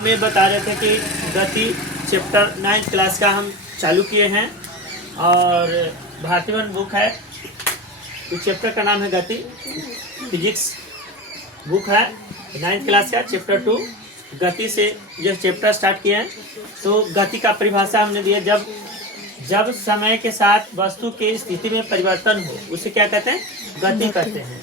हम ये बता रहे थे कि गति चैप्टर 9th क्लास का हम चालू किए हैं और भारतीवन बुक है। इस चैप्टर का नाम है गति, फिजिक्स बुक है 9th क्लास का चैप्टर 2। गति से यह चैप्टर स्टार्ट किए हैं। तो गति का परिभाषा हमने दिया, जब समय के साथ वस्तु की स्थिति में परिवर्तन हो उसे क्या कहते हैं? गति कहते हैं।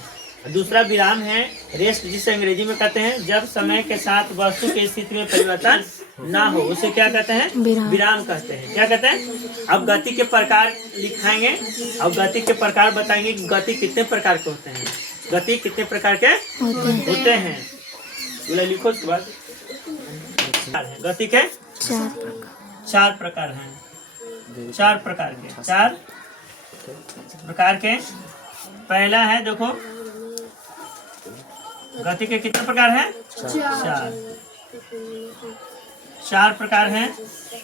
दूसरा विराम है रेस्ट, जिसे अंग्रेजी में कहते हैं। जब समय के साथ वस्तु की स्थिति में परिवर्तन ना हो उसे क्या कहते हैं? विराम कहते हैं। क्या कहते हैं? अब गति के प्रकार लिखाएंगे। अब गति के प्रकार बताएंगे कि गति कितने प्रकार के होते हैं। गति कितने प्रकार के होते हैं लिखो। उसके बाद गति के चार प्रकार हैं। चार प्रकार के पहला है, देखो गति के कितने प्रकार हैं? चार प्रकार हैं।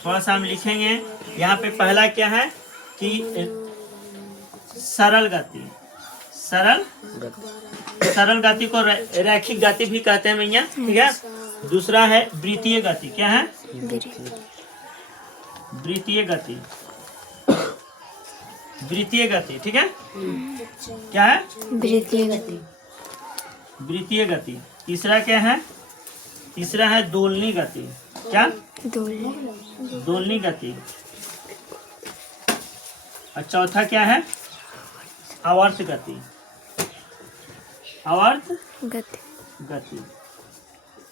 थोड़ा सा हम लिखेंगे यहाँ पे। पहला क्या है कि सरल गति। सरल गति को रैखिक गति भी कहते हैं भैया, ठीक है। दूसरा है वृत्तीय गति। क्या है? वृत्तीय गति, ठीक है। क्या है? वृत्तीय गति। तीसरा क्या है? तीसरा है दोलनी गति। क्या? दोलनी गति। और चौथा क्या है? आवर्त गति।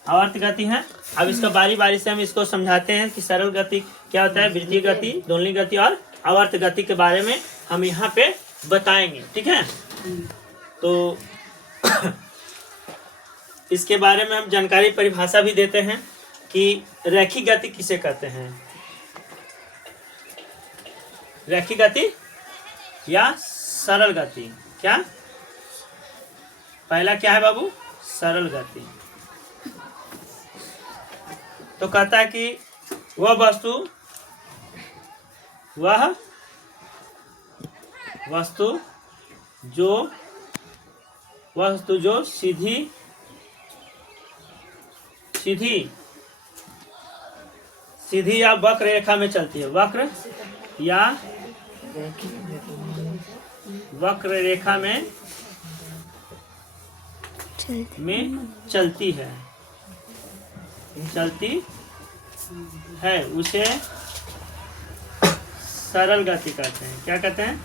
आवर्त गति है। अब इसका बारी बारी से हम इसको समझाते हैं कि सरल गति क्या होता है, वृत्तीय गति, दोलनी गति और आवर्त गति के बारे में हम यहाँ पे बताएंगे, ठीक है। तो इसके बारे में हम जानकारी परिभाषा भी देते हैं कि रैखिक गति किसे कहते हैं। रैखिक गति या सरल गति। क्या? पहला क्या है बाबू? सरल गति। तो कहता है कि वह वस्तु जो सीधी या वक्र रेखा में चलती है। वक्र रेखा में चलती है उसे सरल गति कहते हैं। क्या कहते हैं?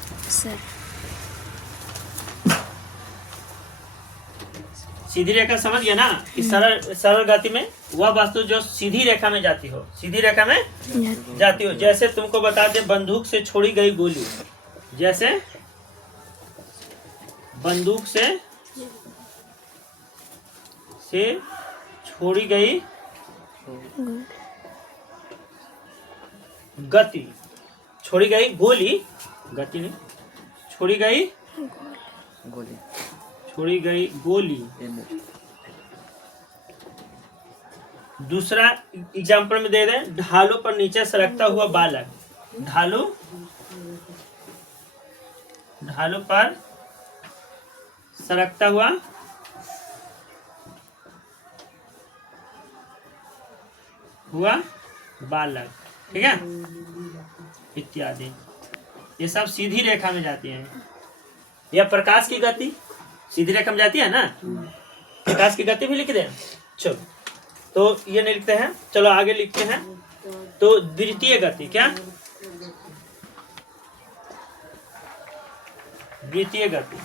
सीधी रेखा समझ गया ना कि सरल गति में वह वस्तु जो सीधी रेखा में जाती हो। जैसे तुमको बता दे बंदूक से छोड़ी गई गोली। जैसे बंदूक से छोड़ी गई गति, छोड़ी गई गोली, गति नहीं, छोड़ी गई गोली। दूसरा एग्जाम्पल में दे दें, ढालों पर नीचे सरकता हुआ बालक। ढालों पर सरकता हुआ बालक, ठीक है, इत्यादि। ये सब सीधी रेखा में जाती हैं। यह प्रकाश की गति सीधी रेखा में जाती है ना। प्रकाश की गति भी लिख दें। चलो, तो ये नहीं लिखते हैं, चलो आगे लिखते हैं। तो वृत्तीय गति। क्या? वृत्तीय गति।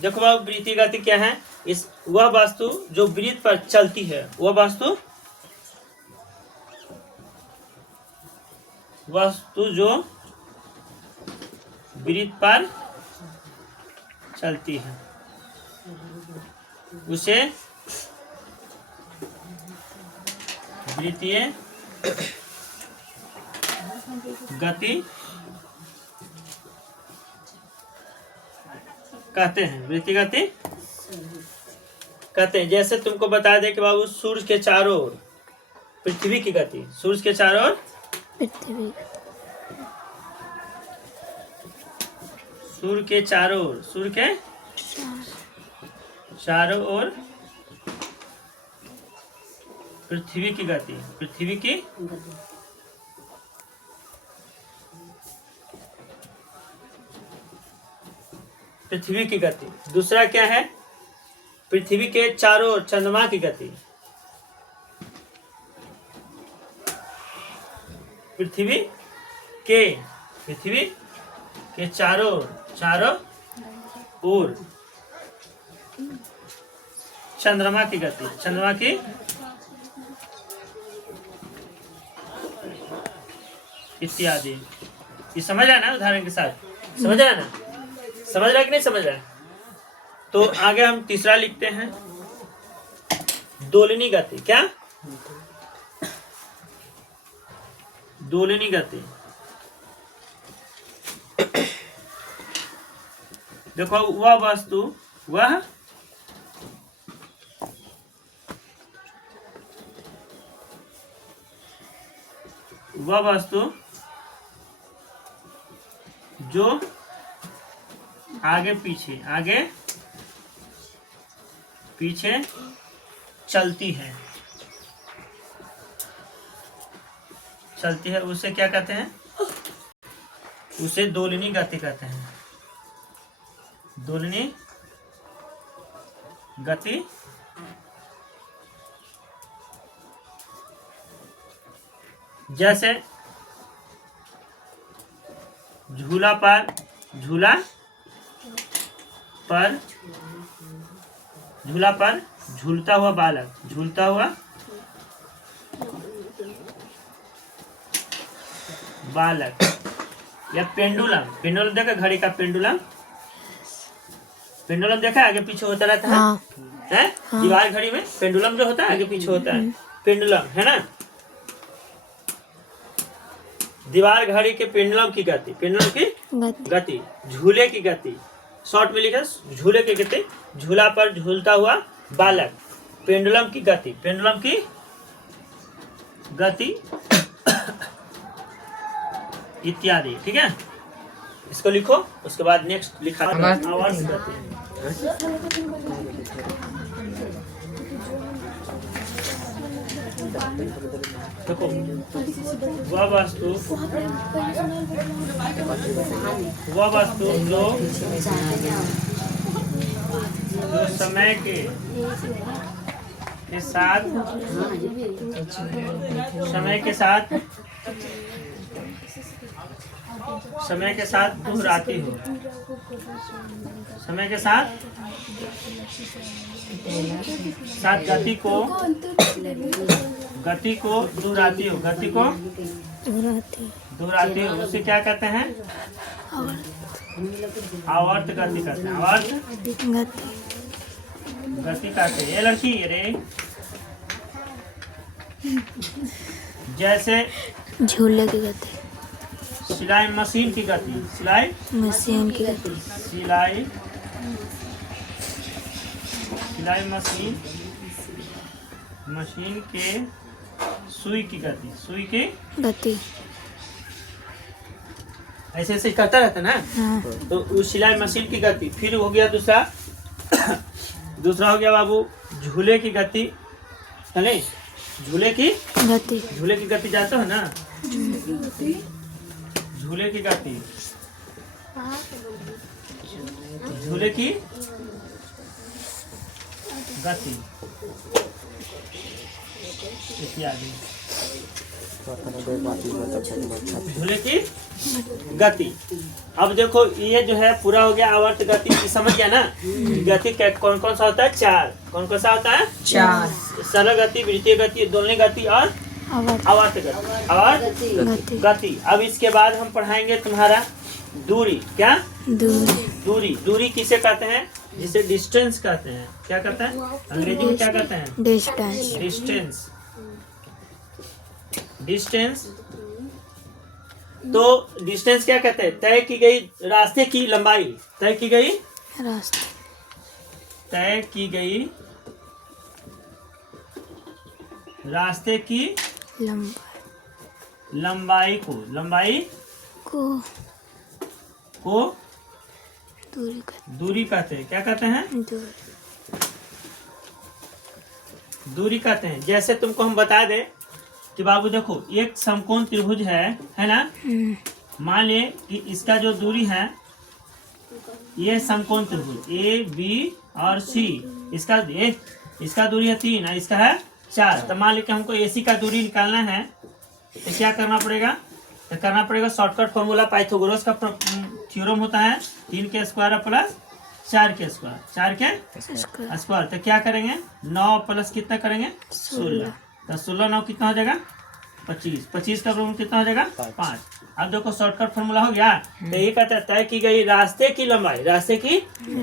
देखो बाबू, वृत्तीय गति क्या है? वह वस्तु जो वृत्त पर चलती है, वह वस्तु जो वृत्त पर चलती है उसे वृत्तीय गति कहते हैं। वृत्तीय गति कहते हैं। जैसे तुमको बता दे कि बाबू सूर्य के चारों ओर पृथ्वी की गति। सूर्य के चारों ओर सूर्य के चारों ओर पृथ्वी की गति, पृथ्वी की पृथ्वी की गति। दूसरा क्या है? पृथ्वी के चारों ओर चंद्रमा की गति, पृथ्वी के चारों ओर चंद्रमा की गति, चंद्रमा की इत्यादि। ये समझ रहा है ना? उदाहरण के साथ समझ रहा है ना? समझ रहा है कि नहीं समझ रहा है? तो आगे हम तीसरा लिखते हैं, दोलनी गति। क्या? दोलनी गति। देखो, वह वस्तु जो आगे पीछे चलती है उसे क्या कहते हैं? उसे दोलनी गति कहते हैं। दोलनी गति जैसे झूला पर झूलता हुआ बालक या पेंडुलम देखा? घड़ी का पेंडुलम देखा? आगे पीछे होता रहता है। हाँ। है? हाँ। दीवार घड़ी में पेंडुलम जो होता है आगे पीछे होता है, पेंडुलम है ना? दीवार घड़ी के पेंडुलम की गति, झूले की गति, शॉर्ट में लिखा झूले की गति, झूला पर झूलता हुआ बालक, पेंडुलम की गति इत्यादि। ठीक है, इसको लिखो। उसके बाद नेक्स्ट लिखा आवर्त गति। देखो, वह वस्तु जो समय के साथ दोहराती हो, गति को दोहराती हो, उसे क्या कहते हैं? आवर्त गति कहते हैं। आवर्त गति कहते हैं। ये लड़की रे, जैसे झूले की गति, सिलाई मशीन की गति, सिलाई मशीन के सुई की गति, ऐसे करता रहता ना। हाँ। तो उस सिलाई मशीन की गति। फिर हो गया दूसरा हो गया बाबू झूले की गति, है नहीं? झूले की गति जाता है ना? झूले की गति इत्यादि। झूले की गति। अब देखो, ये जो है पूरा हो गया आवर्त गति। समझ गया ना? गति कौन कौन सा होता है? 4। कौन कौन सा होता है? 4। सरल गति, वृत्तीय गति, दोलनी गति और आवर्त गति। अब इसके बाद हम पढ़ाएंगे तुम्हारा दूरी। क्या? दूरी किसे कहते हैं? जिसे डिस्टेंस कहते हैं। क्या कहते हैं? अंग्रेजी में क्या कहते हैं? डिस्टेंस। तो डिस्टेंस क्या कहते हैं? तय की गई रास्ते की लंबाई। तय की गई रास्ते की लंबाई को दूरी कहते हैं। क्या कहते हैं? दूरी कहते हैं। जैसे तुमको हम बता दें कि बाबू देखो एक समकोण त्रिभुज है ना। मान ले कि इसका जो दूरी है ये समकोण त्रिभुज ए बी और सी, इसका दूरी है 3 और इसका है 4। तो मान ली कि हमको AC का दूरी निकालना है तो क्या करना पड़ेगा? तो करना पड़ेगा शॉर्टकट फॉर्मूला पाइथागोरस का थ्योरम होता है 3 के स्क्वायर प्लस 4 के स्क्वायर, 4 के स्क्वायर। तो क्या करेंगे 9 प्लस कितना करेंगे 16। तो 16 9 कितना हो जाएगा 25, 25 का वर्गमूल कितना हो जाएगा 5। अब देखो शॉर्टकट फॉर्मूला हो गया। तो ये कहते हैं तय की गई रास्ते की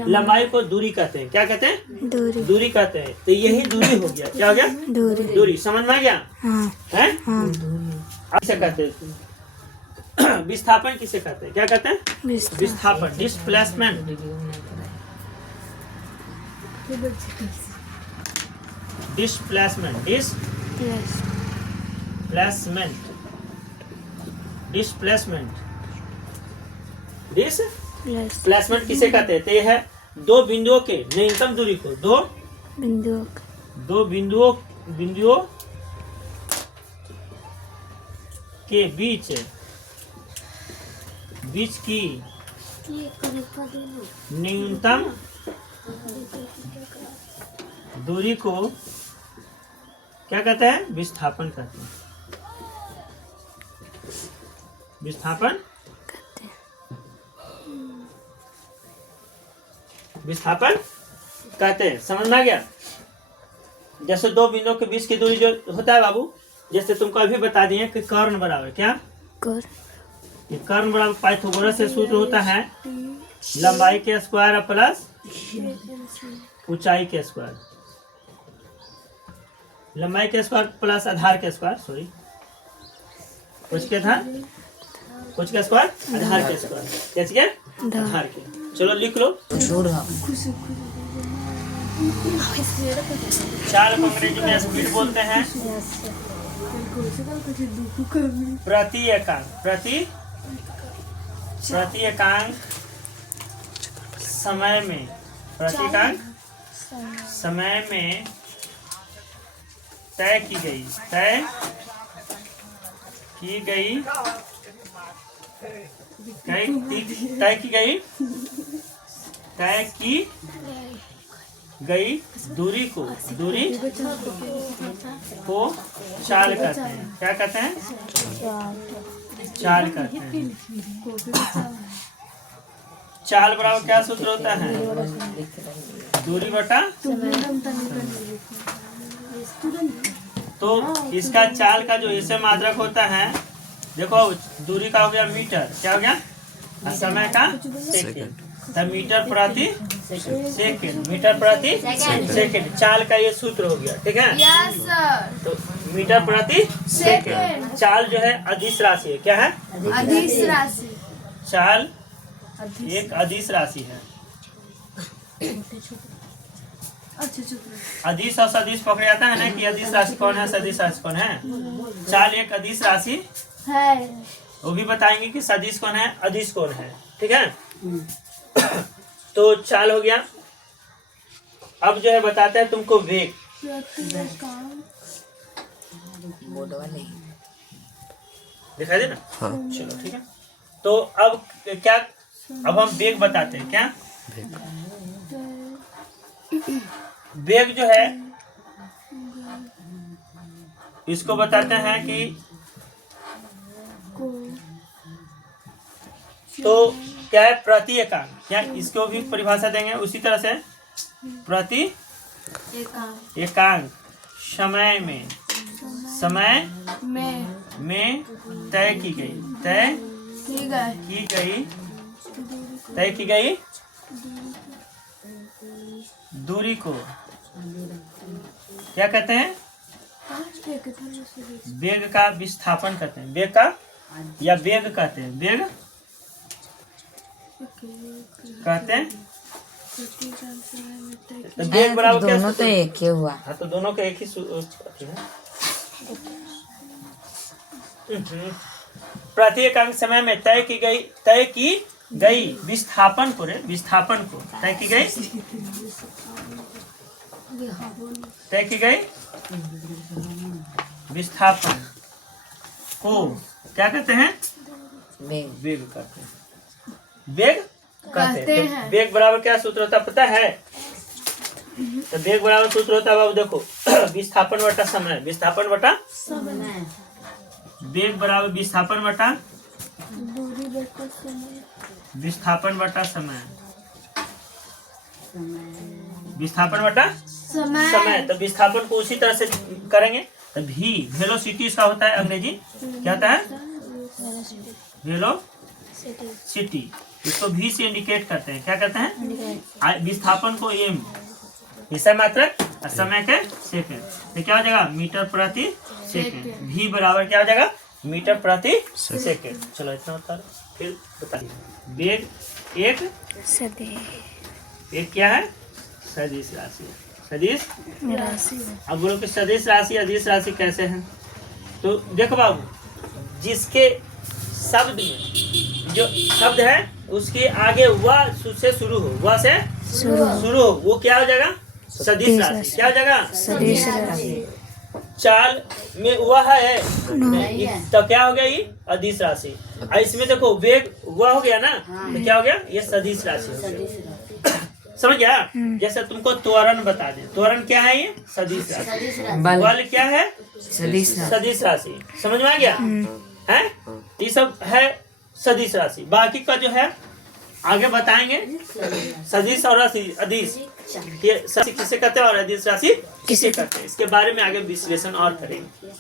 लंबाई को दूरी कहते हैं। क्या कहते हैं? दूरी कहते हैं। तो यही दूरी हो गया। क्या हो गया? दूरी। समझ में आ गया? है? अब क्या कहते हैं? विस्थापन किसे कहते हैं? क्या कहते हैं? विस्थापन, डिस्प्लेसमेंट। डिस्प्लेसमेंट किसे कहते हैं? तो ये है दो बिंदुओं के न्यूनतम दूरी को, दो बिंदुओं के बीच की न्यूनतम दूरी को क्या कहते हैं? विस्थापन कहते हैं। विस्थापन कहते हैं। समझ में आ गया? जैसे दो बिंदुओं के बीच की दूरी जो होता है बाबू, जैसे तुमको अभी बता दिए कि कर्ण बराबर क्या? कर्ण बराबर पाइथागोरस से सूत्र होता है लंबाई के स्क्वायर प्लस ऊंचाई के स्क्वायर। लंबाई के स्क्वायर प्लस आधार के स्क्वायर, सॉरी कुछ के स्क्वायर आधार के स्क्वायर, कैसे के आधार के। चलो लिख लो। चाल को अंग्रेजी में स्पीड बोलते हैं। प्रति एकांक समय में तय की गई दूरी को चाल कहते हैं। क्या कहते हैं? चाल कहते हैं। चाल बराबर क्या सूत्र होता है? दूरी बटा। तो इसका चाल का जो ऐसे मात्रक होता है, देखो दूरी का हो गया मीटर, क्या हो गया? समय का सेकेंड। तो मीटर प्रति सेकेंड चाल का ये सूत्र हो गया। ठीक है? Yes sir. तो मीटर प्रति सेकेंड। चाल जो है अदिश राशि है। क्या है? अदिश राशि। चाल एक अदिश राशि है। अदिश और सदिश पकड़े जाता है ना कि अदिश राशि कौन है, सदिश राशि कौन है। चाल एक अदिश राशि है। वो भी बताएंगे कि सदिश कौन है, अदिश कौन है। ठीक है? तो चाल हो गया। अब जो है बताते हैं तुमको वेग। दिखाई दे ना? हाँ। चलो ठीक है। तो अब क्या, अब हम वेग बताते हैं। क्या वेग जो है इसको बताते हैं कि तो क्या है? प्रति एकांक। क्या इसको भी परिभाषा देंगे उसी तरह से। प्रति एकांक समय में तय की गई दूरी को क्या कहते हैं? वेग का विस्थापन कहते हैं। वेग का या वेग कहते हैं। वेग कहते हैं। तो वेग बराबर क्या? दोनों तो एक ही हुआ। हाँ, तो दोनों का एक ही प्रति एकांक समय में तय की गई विस्थापन को तय की गई विस्थापन को क्या कहते हैं? वेग। वेग कहते हैं। वेग कहते कहते हैं। हैं। तो वेग बराबर क्या सूत्र होता है पता है? तो वेग बराबर सूत्र होता है बाबू देखो विस्थापन बटा समय। विस्थापन बटा वेग बराबर विस्थापन बटा विस्थापन बटा समय। विस्थापन बटा समय। तो विस्थापन को उसी तरह से करेंगे। तो भी वेलोसिटी इसका होता है अंग्रेजी क्या होता है? वेलोसिटी। इसको भी से इंडिकेट करते हैं। क्या कहते हैं? विस्थापन को एम विषय मात्रक और समय के सेकंड। तो क्या हो जाएगा? मीटर प्रति सेकंड। भी बराबर क्या हो जाएगा? मीटर प्रति सेकंड। चलो इतना होता है। फिर बताइए वेग एक क्या है? सदिश राशि। सदिश राशि अब बोलो कि सदिश राशि अदिश राशि कैसे हैं? तो देखो बाबू जिसके शब्द में जो शब्द है उसके आगे वह से शुरू हो, वह से शुरू हो, वो क्या हो जाएगा? सदिश राशि। क्या हो जाएगा? सदिश राशि। चाल में वह है तो क्या हो गया? ये अदिश राशि। और इसमें देखो वेग वह हो गया ना, तो क्या हो गया? ये सदिश राशि हो गया। समझ गया? जैसे तुमको त्वरण बता दे, त्वरण क्या है? ये सदिश राशि। बल क्या है? सदिश राशि। समझ में आ गया? है ये सब है सदिश राशि। बाकी का जो है आगे बताएंगे। सदिश और अदिश ये राशि किसे कहते हैं और अदिश राशि किसे कहते हैं, इसके बारे में आगे विश्लेषण और करेंगे।